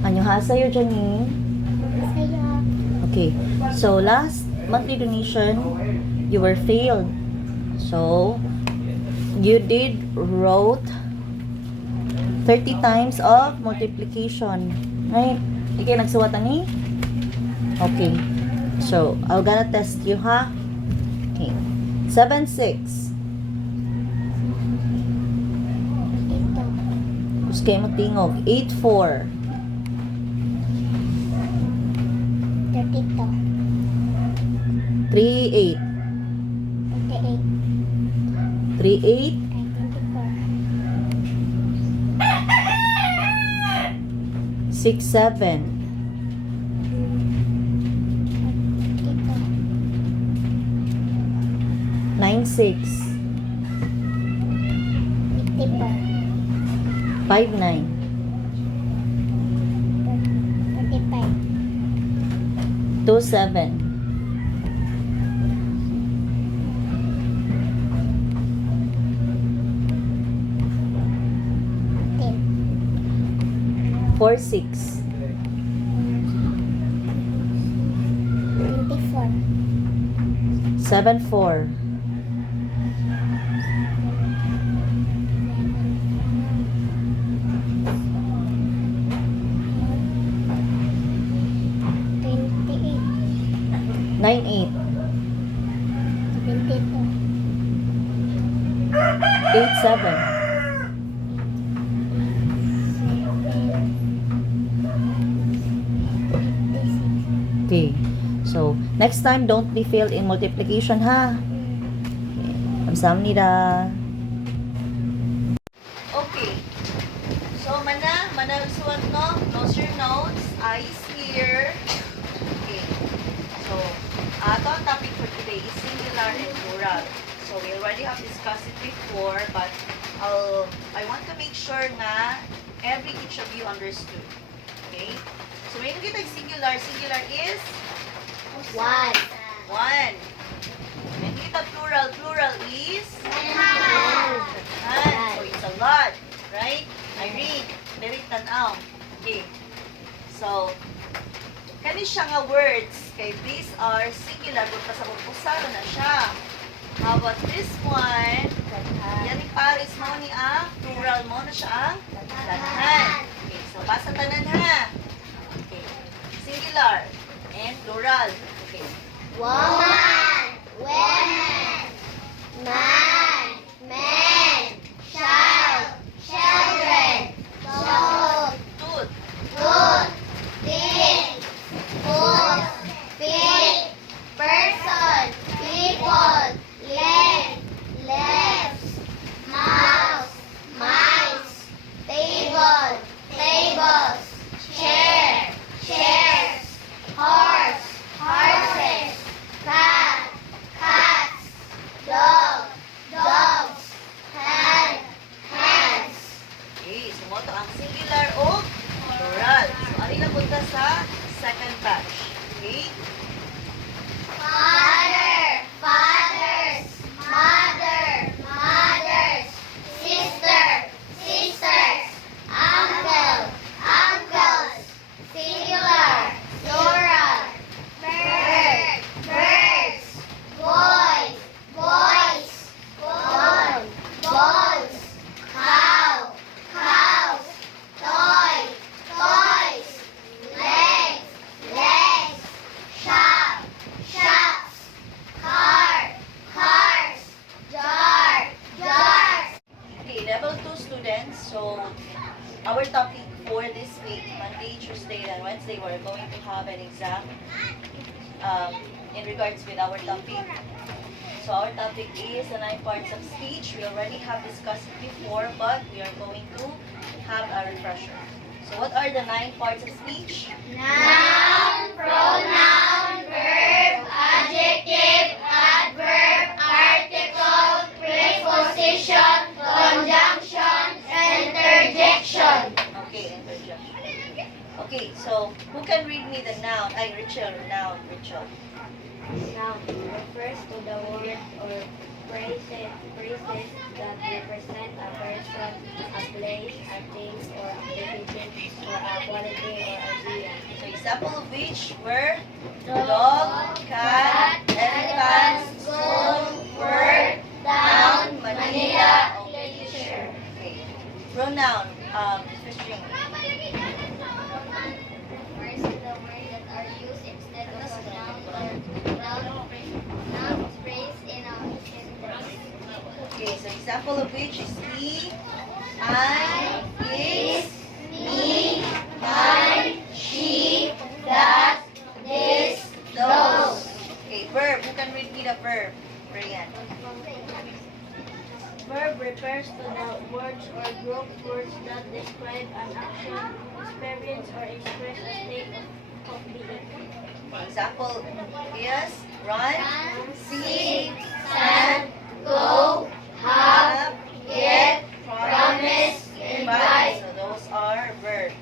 Annyeonghaseyo, Janine. Okay, so last monthly donation, you were failed. So, you did wrote 30 times of multiplication. Right? Ikay nagsuwat ani? Okay. So, I'm gonna test you, ha? Okay. 7, 6. Gusto kayo magtingog. 8, 4. 32. 3, 8. 38. 3, 8. 24. 6, 7. 9, 6. 54. 5, 9. 35. 2, 7. 10. 4, 6. 24. 7, 4. 9, 8. 72. 8, 7. 56. Okay. So, next time, don't be failed in multiplication, ha? Okay. 감사합니다. Okay. So, mana suwat no? Close your notes. Eyes here. Okay. So, ato ang topic for today is singular and plural. So, we already have discussed it before, but I want to make sure na each of you understood. Okay? So, when kita singular is 1. 1. When kita plural is One. So, it's a lot. Right? Irene, very tanaw. Okay. So, kani siya nga words, kay these are singular, kung pasabog-pusalo na siya. How about this one? Yan ni Paris mo ni ang plural mo na siya ang lanhan. Okay, so basa tanan ha. Okay. Singular and plural. Okay. Woman, women, man, men, child, children, goat, Tooth. goat, pig, foot, pig, person, people, leg, legs, mouse, mice, table, tables, chair, chairs, horse, horses, cat, cats, dog, dogs, hand, hands. Okay, sumoto ang singular o plural. So, ano na punta sa second batch? Okay? Father, fathers, mother, mothers, sister, sisters, uncle, uncles, singular, plural, bird, birds, boys, boys, ball, balls, cow, cows, toy, toys, legs, legs, shop, shops, car, cars, jar, jars. Okay, level 2 students. So, our topic for this week, Monday, Tuesday, and Wednesday, we're going to have an exam in regards with our topic. So, our topic is the 9 parts of speech. We already have discussed it before, but we are going to have a refresher. So, what are the 9 parts of speech? Noun, pronoun, verb, adjective, adverb, article, preposition, conjunction, interjection. Okay, interjection. Okay, so who can read me the noun? Ay, Rachel, noun, Rachel. Noun refers to the word or phrases that represent a person, a place, a thing, or activity quality, or idea. So example of which were dog, cat, elephant, spoon, bird, town, Manila. Okay, teacher. Okay. Pronoun, fishing. Refers to the word that are used instead of a noun or noun phrase in a sentence. Okay, so example of which is he, I, his, Me, mine, she, that, this, those. Okay, verb. Who can read me the verb? Brian. Verb refers to the words or group words that describe an action, experience, or express a state of being. Example is run, see, stand, go, have, get, promise, invite. So those are verb.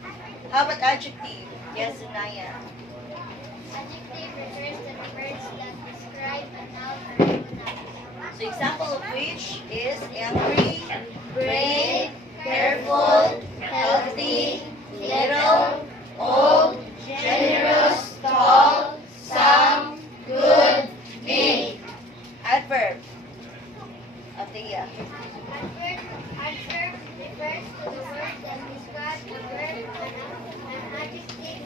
How about adjective? Yes, Zanaya. Adjective refers to the words that describe a noun or pronoun. So example of which is angry, Brave, careful, healthy, little, old, generous, tall, some, good, big. adverb. Althea. Adverb refers to the word that describes a verb, an adjective,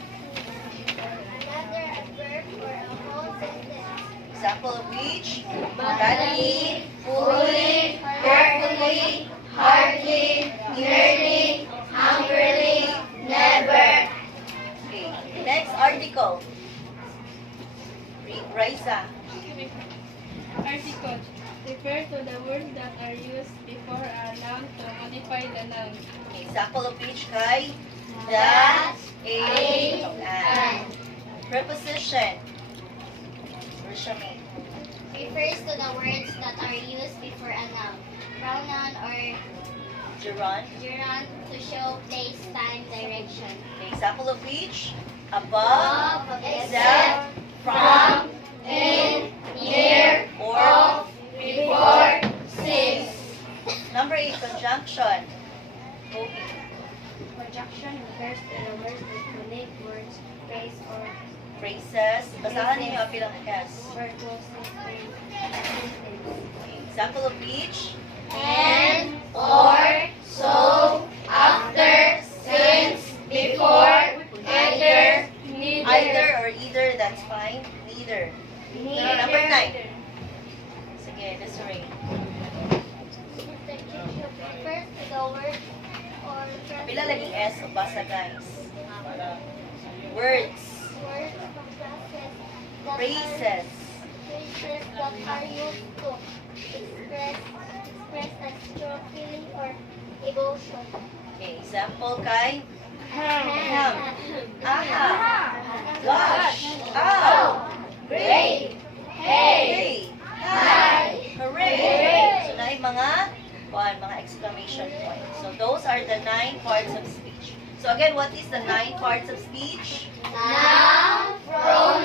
another adverb, or a whole sentence. Example of which? Badly, fully, carefully, hardly, nearly, hungrily, never. Okay. Next article. Raisa. Article refers to the words that are used before a noun to modify the noun. Example of which kay? That, A, and. Preposition. Rishami. refers to the words that are used before a noun, pronoun, or Gerund. gerund to show place, time, direction. Example of which? Above, Except, from, in, near, or. of, before, since. Number 8, conjunction. Kobe. Conjunction refers to the words that connect words, phrase, or Phrases. Basahan ninyo ang bilang S. clauses in a sentence. Example of which? And, or, so, after, since, before, either, Either or either, that's fine. Neither. Number 9. Sige, Desiree. refers to the word or Pila lagi S o basa guys? Words. words from classes that Phrases. phrases that are used to express a strong feeling or emotion. Okay, example kay Ham, aha, gosh, ow, great, hey, hey, hi, hooray. So na mga exclamation points. So those are the 9 parts of speech. So again, what is the 9 parts of speech? noun, pronoun,